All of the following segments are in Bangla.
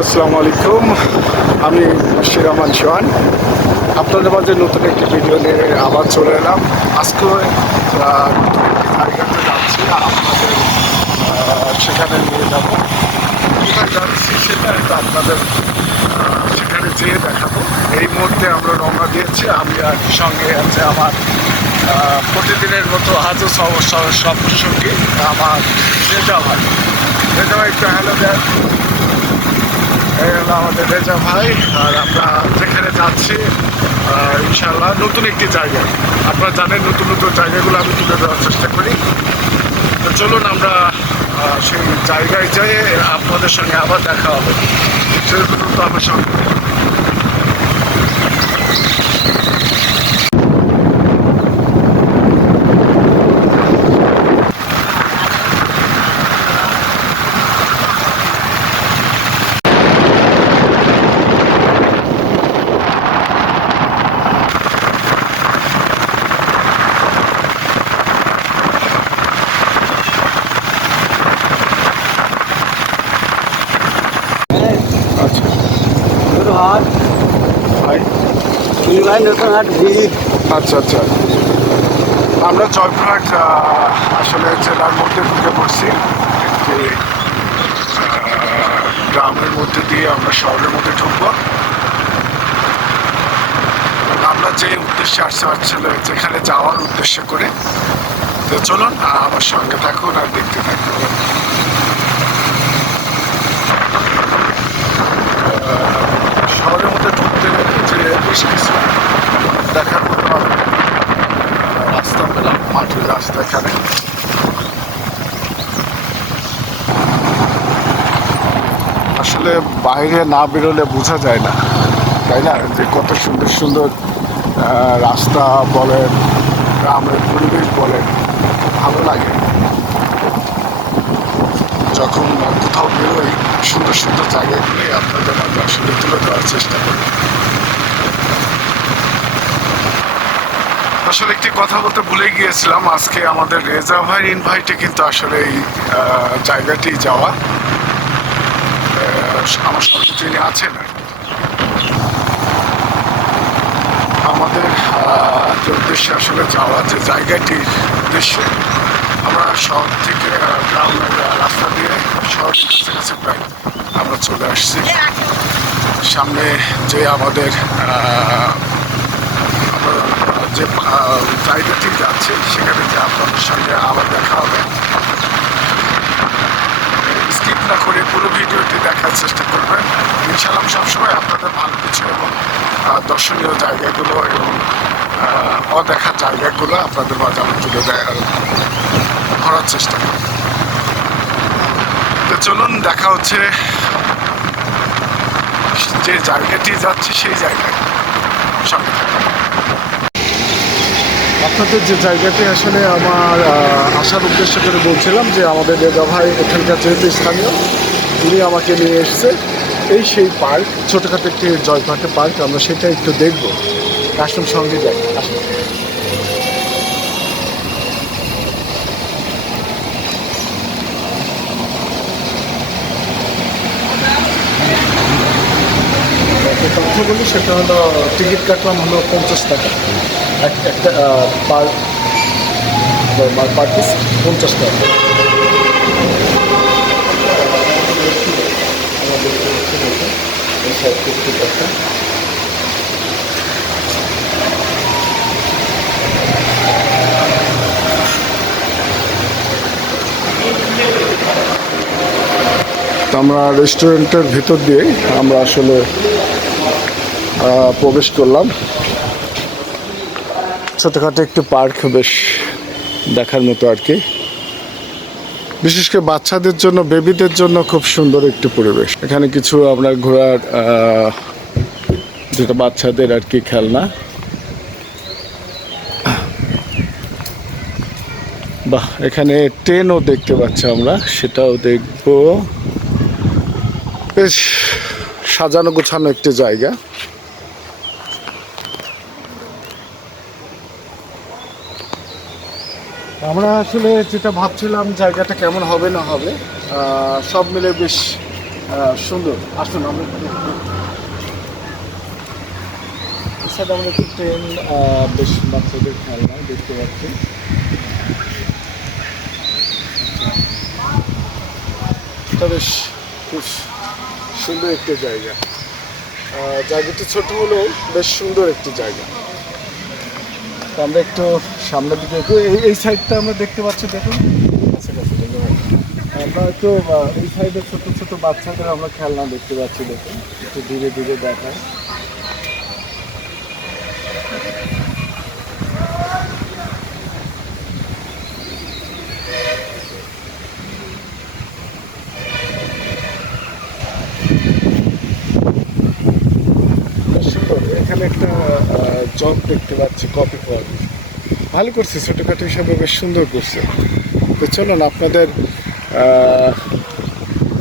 আসসালামু আলাইকুম। আমি বশির রহমান সোহান, আপনাদের মাঝে নতুন একটি ভিডিও নিয়ে আবার চলে এলাম। আজকে নতুন একটি জায়গাতে যাচ্ছি, আপনাদের সেখানে নিয়ে যাব। কোথায় যাচ্ছি সেটা একটু আপনাদের সেখানে যেয়ে দেখাবো। এই মুহূর্তে আমরা রওনা দিয়েছি, আমি আর সঙ্গে আছে আমার প্রতিদিনের মতো আজও সব সঙ্গী আমার রেজা ভাই। রেজা ভাই একটু হ্যালো দেন। এই হলো আমাদের রেজা ভাই। আর আমরা যেখানে যাচ্ছি ইনশাল্লাহ নতুন একটি জায়গা। আপনারা জানেন নতুন নতুন জায়গাগুলো আমি তুলে দেওয়ার চেষ্টা করি। তো চলুন আমরা সেই জায়গায় যাই, আপনাদের সঙ্গে আবার দেখা হবে। সেই পর্যন্ত আমার সঙ্গে আচ্ছা আচ্ছা। আমরা জয়পুরহাট আসলে জেলার মধ্যে ঢুকে পড়ছি। একটি গ্রামের মধ্যে দিয়ে আমরা শহরের মধ্যে ঢুকবো। আমরা যে উদ্দেশ্যে আসলে যেখানে যাওয়ার উদ্দেশ্য করে। তো চলুন আমার সঙ্গে থাকুন আর দেখতে থাকুন। শহরের মধ্যে ঢুকতে যে বেশ কিছু দেখার মতো রাস্তা পেলাম, মাটির রাস্তা। এখানে আসলে বাইরে না বেরোলে বোঝা যায় না, তাই না, যে কত সুন্দর সুন্দর রাস্তা বলেন, গ্রামের পরিবেশ বলেন, ভালো লাগে যখন কোথাও বেরোই। সুন্দর সুন্দর জায়গাগুলোই আপনাদের মাঝে আসলে তুলে দেওয়ার চেষ্টা করি। আসলে একটি কথা বলতে ভুলে গিয়েছিলাম, আজকে আমাদের রেজা ভাইয়ের ইনভাইটে কিন্তু আসলে এই জায়গাটি যাওয়া। আমার সঙ্গে যিনি আছেন আমাদের যে উদ্দেশ্যে আসলে যাওয়া, যে জায়গাটির উদ্দেশ্যে আমরা শহর থেকে গ্রামের রাস্তা দিয়ে শহরের কাছাকাছি প্রায় আমরা চলে আসছি। সামনে যে আমাদের যে জায়গাটি যাচ্ছে সেখানে যে আপনাদের সঙ্গে আবার দেখা হবে। স্কিপ না করে পুরো ভিডিওটি দেখার চেষ্টা করবেন। ইনশাআল্লাহ সবসময় আপনাদের ভালো কিছু এবং দর্শনীয় জায়গাগুলো এবং অদেখা জায়গাগুলো আপনাদের মাঝে আমি তুলে ধরার চেষ্টা করি। তো চলুন দেখা হচ্ছে যে জায়গাটি যাচ্ছে সেই জায়গায় সঙ্গে থাকুন। আপনাদের যে জায়গাটি আসলে আমার আসার উদ্দেশ্য করে বলছিলাম, যে আমাদের রেজা ভাই এখানকার যেহেতু স্থানীয়, উনি আমাকে নিয়ে এসছে। এই সেই পার্ক, ছোটোখাটো একটি জয়পুরহাটে পার্ক, আমরা সেটা একটু দেখবো। আসুন সঙ্গে যাই, আসুন। তথ্য বলি, সেটা হলো টিকিট কাটলাম হলো 50 টাকা একটা পার পিস 50 টাকা। আমরা রেস্টুরেন্টের ভিতর দিয়েই আমরা আসলে প্রবেশ করলাম। ছোটোখাটো একটি পার্ক, বেশ দেখার মতো আর কি। বিশেষ করে বাচ্চাদের জন্য, বেবিদের জন্য খুব সুন্দর একটি পরিবেশ। এখানে কিছু আমরা ঘোরার যেটা বাচ্চাদের আর কি খেলনা, বাহ, এখানে ট্রেনও দেখতে পাচ্ছি আমরা, সেটাও দেখবো। বেশ সাজানো গোছানো একটি জায়গা। আমরা আসলে যেটা ভাবছিলাম জায়গাটা কেমন হবে না হবে, সব মিলে বেশ সুন্দর। আসুন আমরা সাথে আমরা একটু ট্রেন, বেশ বাচ্চাদের খেলনা দেখতে পাচ্ছি। এটা বেশ খুব সুন্দর একটি জায়গা। জায়গাটি ছোট হলেও বেশ সুন্দর একটি জায়গা। তো আমরা একটু সামনের দিকে এই সাইডটা আমরা দেখতে পাচ্ছি, দেখুন কাছাকাছি আমরা একটু এই সাইডে ছোট ছোট বাচ্চাদের আমরা খেলনা দেখতে পাচ্ছি, দেখুন একটু ধীরে ধীরে দেখায়। সুন্দর। এখানে একটা জব দেখতে পাচ্ছি, কফি পট। ভালো করছে, ছোটোখাটো হিসাবে বেশ সুন্দর করছে। তো চলুন আপনাদের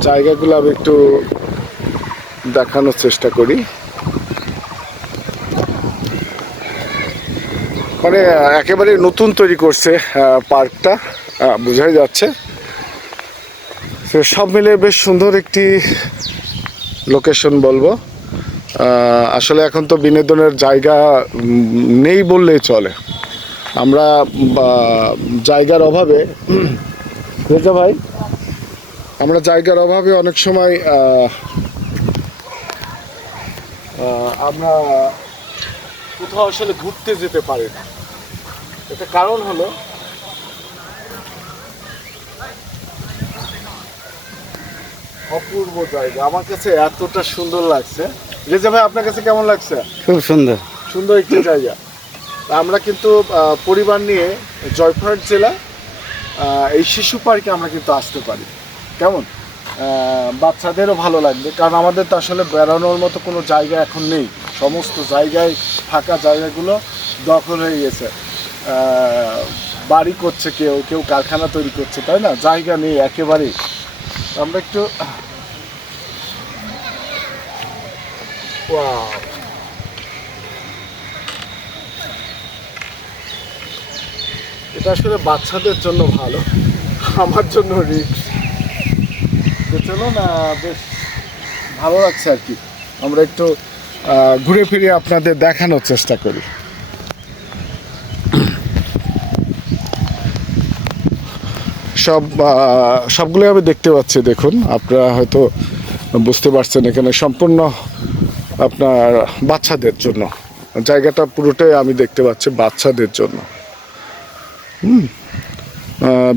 জায়গাগুলো আমি একটু দেখানোর চেষ্টা করি। মানে একেবারে নতুন তৈরি করছে পার্কটা, বোঝাই যাচ্ছে। সব মিলে বেশ সুন্দর একটি লোকেশন বলবো। আসলে এখন তো বিনোদনের জায়গা নেই বললেই চলে। আমরা জায়গার অভাবে, রেজা ভাই, আমরা জায়গার অভাবে অনেক সময় আমরা কোথাও আসলে ঘুরতে যেতে পারি না। এটা কারণ হলো অপূর্ব জায়গা। আমার কাছে এতটা সুন্দর লাগছে। রেজা ভাই, আপনার কাছে কেমন লাগছে? খুব সুন্দর, সুন্দর একটি জায়গা। আমরা কিন্তু পরিবার নিয়ে জয়পুরহাট জেলা এই শিশু পার্কে আমরা কিন্তু আসতে পারি। কেমন? বাচ্চাদেরও ভালো লাগবে, কারণ আমাদের তো আসলে বেড়ানোর মতো কোনো জায়গা এখন নেই। সমস্ত জায়গায় ফাঁকা জায়গাগুলো দখল হয়ে গেছে। বাড়ি করছে, কেউ কেউ কারখানা তৈরি করছে, তাই না? জায়গা নেই একেবারেই। আমরা একটু এটা আসলে বাচ্চাদের জন্য ভালো, আমার জন্য রিস্ক। চলো না, বেশ ভালো লাগছে আর কি। আমরা একটু ঘুরে ফিরে আপনাদের দেখানোর চেষ্টা করি। সবগুলোই আমি দেখতে পাচ্ছি। দেখুন, আপনারা হয়তো বুঝতে পারছেন, এখানে সম্পূর্ণ আপনার বাচ্চাদের জন্য জায়গাটা পুরোটাই আমি দেখতে পাচ্ছি বাচ্চাদের জন্য।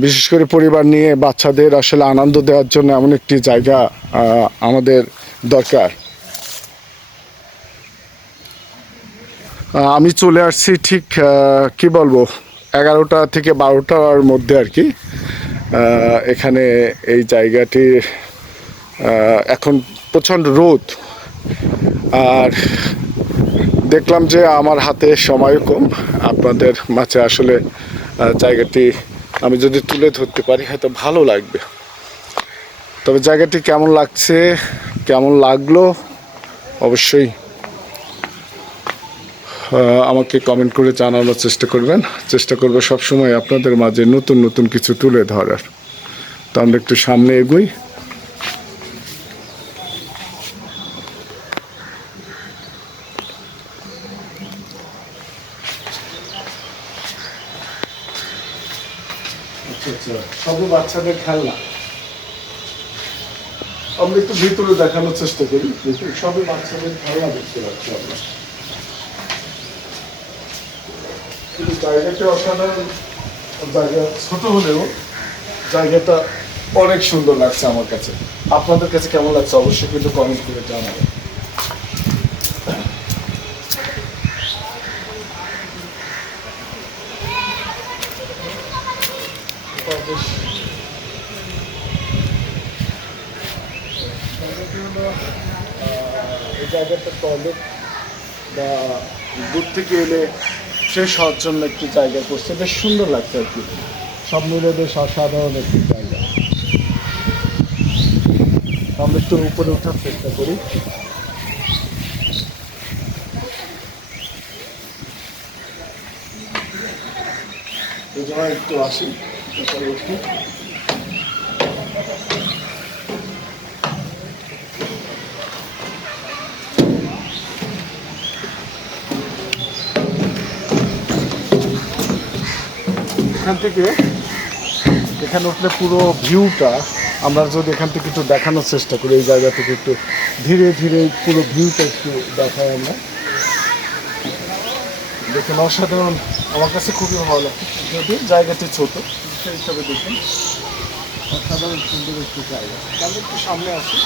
বিশেষ করে পরিবার নিয়ে বাচ্চাদের আসলে আনন্দ দেওয়ার জন্য এমন একটি জায়গা আমাদের দরকার। আমি চলে আসছি ঠিক কি বলবো 11টা থেকে 12টার মধ্যে আর কি। এখানে এই জায়গাটি এখন প্রচণ্ড রোদ, আর দেখলাম যে আমার হাতে সময় কম। আপনাদের মাঝে আসলে জায়গাটি আমি যদি তুলে ধরতে পারি হয়তো ভালো লাগবে। তবে জায়গাটি কেমন লাগছে, কেমন লাগলো, অবশ্যই আমাকে কমেন্ট করে জানানোর চেষ্টা করবেন। চেষ্টা করবো সবসময় আপনাদের মাঝে নতুন নতুন কিছু তুলে ধরার। তো আমরা একটু সামনে এগোই। সবই বাচ্চাদের খেলনা। আমরা একটু ভিতরে দেখানোর চেষ্টা করি। সবই বাচ্চাদের খেলনা দেখতে পাচ্ছি আমরা। কিন্তু জায়গাটা অসাধারণ জায়গা, ছোট হলেও জায়গাটা অনেক সুন্দর লাগছে আমার কাছে। আপনাদের কাছে কেমন লাগছে অবশ্যই কিন্তু কমেন্ট করে জানাবেন। এই জায়গাটা টয়লেট বা দূর থেকে এলে ফ্রেশ হওয়ার জন্য একটি জায়গা করছে, বেশ সুন্দর লাগছে আর কি। সব মিলে বেশ অসাধারণ একটি জায়গা। আমরা একটু উপরে ওঠার চেষ্টা করি। এই জন্য একটু আসি, উপরে উঠি। এখান থেকে এখানে উঠলে পুরো ভিউটা আমরা যদি এখান থেকে একটু দেখানোর চেষ্টা করি, এই জায়গা থেকে একটু ধীরে ধীরে পুরো ভিউটা একটু দেখাই আমরা। দেখুন অসাধারণ, আমার কাছে খুবই ভালো লাগে, যদি জায়গাটি ছোট সেই হিসাবে দেখুন অসাধারণ সুন্দর একটি জায়গা। তাহলে একটু সামনে আসি।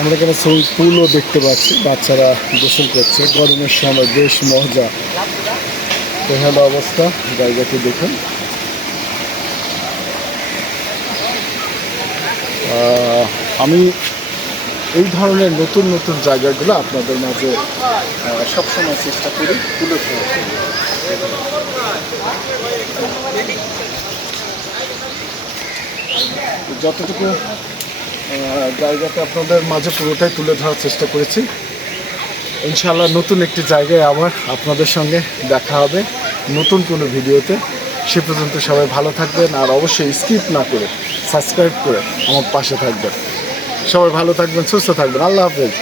আমরা এখানে সুইমিং পুলও দেখতে পাচ্ছি, বাচ্চারা গোসল করছে গরমের সময়, বেশ মজা। তো হলো অবস্থা, জায়গাটি দেখুন। আমি এই ধরনের নতুন নতুন জায়গাগুলো আপনাদের মাঝে সবসময় চেষ্টা করি তুলে ধরতে। যতটুকু জায়গাটা আপনাদের মাঝে পুরোটাই তুলে ধরার চেষ্টা করেছি। ইনশাআল্লাহ নতুন একটি জায়গায় আবার আপনাদের সঙ্গে দেখা হবে নতুন কোনো ভিডিওতে। সে পর্যন্ত সবাই ভালো থাকবেন, আর অবশ্যই স্কিপ না করে সাবস্ক্রাইব করে আমার পাশে থাকবেন। সবাই ভালো থাকবেন, সুস্থ থাকবেন। আল্লাহ হাফেজ।